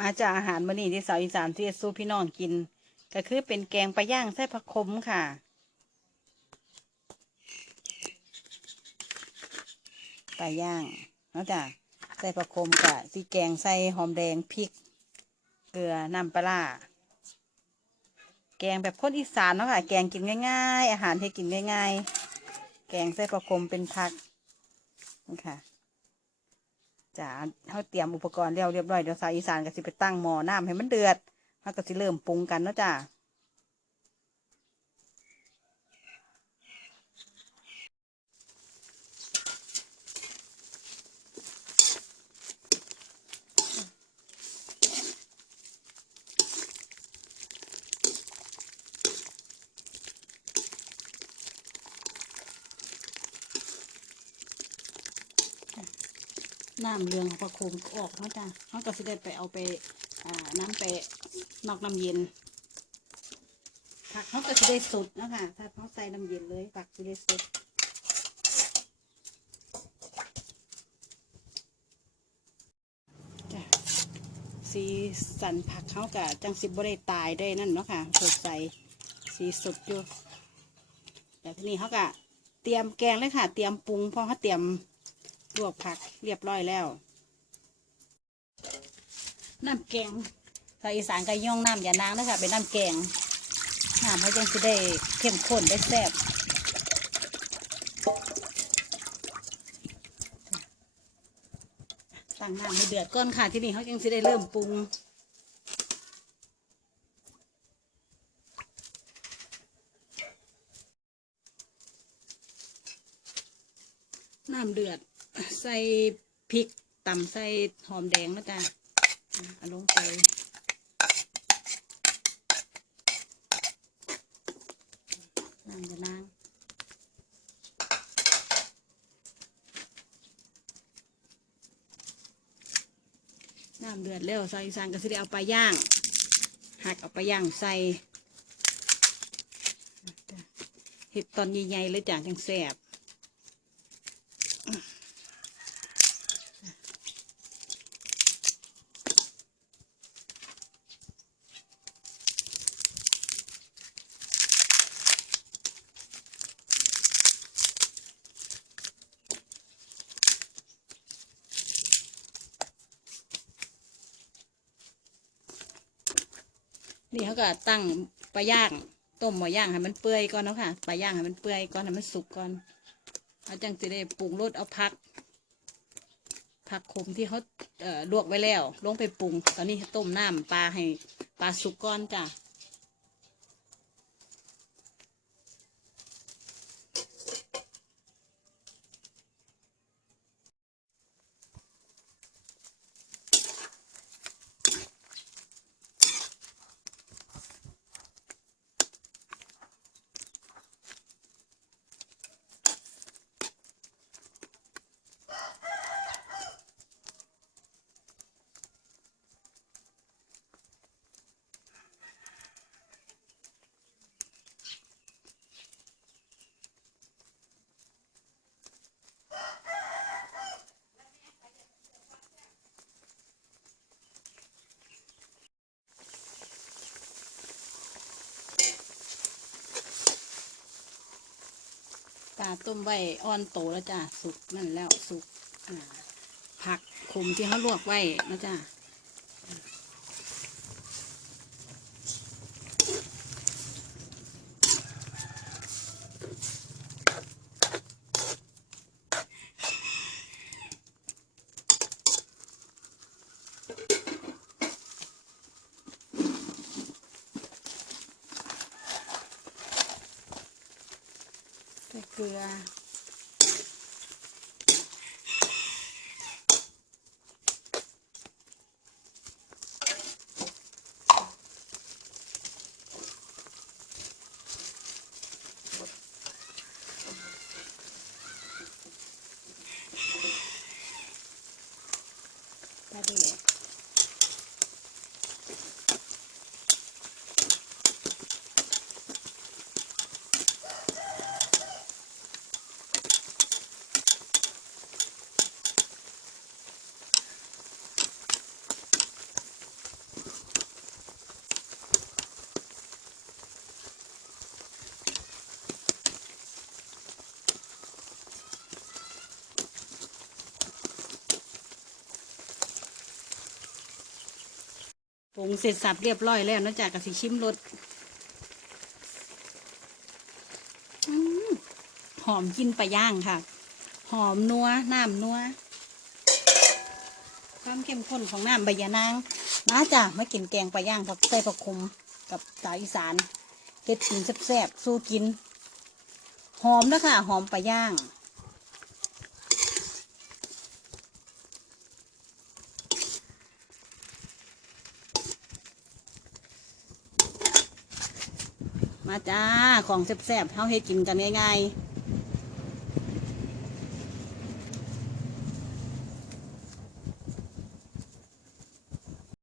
มาจากอาหารมื้อนี้ที่สาวอีสานที่สู้พี่น้องกิน ก็คือเป็นแกงปลาย่างไส้ผักขมค่ะ ปลาย่างนาะจ้ะใส่ผักขมกะสีแกงใส่หอมแดงพริก เกลือน้ำปลาแกงแบบคนอีสานเนาะค่ะ แกงกินง่าย ๆ อาหารที่กินง่าย ๆ แกงใส่ผักขมเป็นผักนี่ค่ะ จ้าเขาเตรียมอุปกรณ์เรียบเรียบร้อยเดี๋ยวสาวอีสานก็สิไปตั้งหม้อน้ำให้มันเดือดเขาก็สิเริ่มปรุงกันเนาะจ้า น้ำเรืองของผักโขมก็ออกเนาะจ้าเขาก็สิได้ไปเอาไปอ่าน้ำไปนอกน้ำเย็น ผักเขาก็สิได้สดนะคะถ้าเขาใส่น้ำเย็นเลย ผักสิได้สดจ้ะสีสันผักเขากะจังสิบ่ได้ตายได้นั่นเนาะค่ะสดใสสีสดอยู่แต่ทีนี้เขากะเตรียมแกงเลยค่ะ เตรียมปรุงพราะเขาเตรียม ลวกผักเรียบร้อยแล้ว น้ำแกงชาวอีสานก็ย่องน้ำอย่านางนะคะเป็นน้ำแกงน้ำเขาจังสิได้เข้มข้นได้แซ่บตั้งน้ำให้เดือดก่อนค่ะที่นี่เขาจังสิได้เริ่มปรุงน้ำเดือด ใส่พริกตำใส่หอมแดงนะจ๊ะอะเอาลงไปน้ำจะนางน้ำเดือดแล้วใส่สานก็สิได้เอาไปลาย่าง หักเอาไปลาย่างใส่เห็ดตอนใหญ่ๆเลยจ้ะจังแสบ นี่เขาก็ตั้งปลาย่างต้มหมอย่างให้มันเปื่อยก่อนเนาะค่ะปลาย่างให้มันเปื่อยก่อนให้มันสุกก่อนเอาจังจะได้ปรุงรสเอาผัก ผักขมที่เขาเอ่อลวกไว้แล้ว ลงไปปรุง ตอนนี้ต้มน้ำปลาให้ปลาสุกก่อนจ้ะ ต้มไว้อ่อนโตแล้วจ้ะสุกนั่นแล้วสุกผักขมที่เขาลวกไว้นะจ้ะ ใส่เกลือปลาแดก ปรุงเสร็จสับเรียบร้อยแล้วนะจ๊ะกับสิชิมรสหอมกินปลาย่างค่ะ หอมนัวน้ำนัวความเข้มข้นของน้ำใบยะนางนะจ๊ะมากินแกงปลาย่างผักใส่ผักคุมกับสาวอีสานเฮ็ดกินแซ่บๆสู้กิน หอมนะค่ะ หอมปลาย่าง มาจ้า ของแซ่บๆเฮาเฮ็ดกินกันง่ายๆ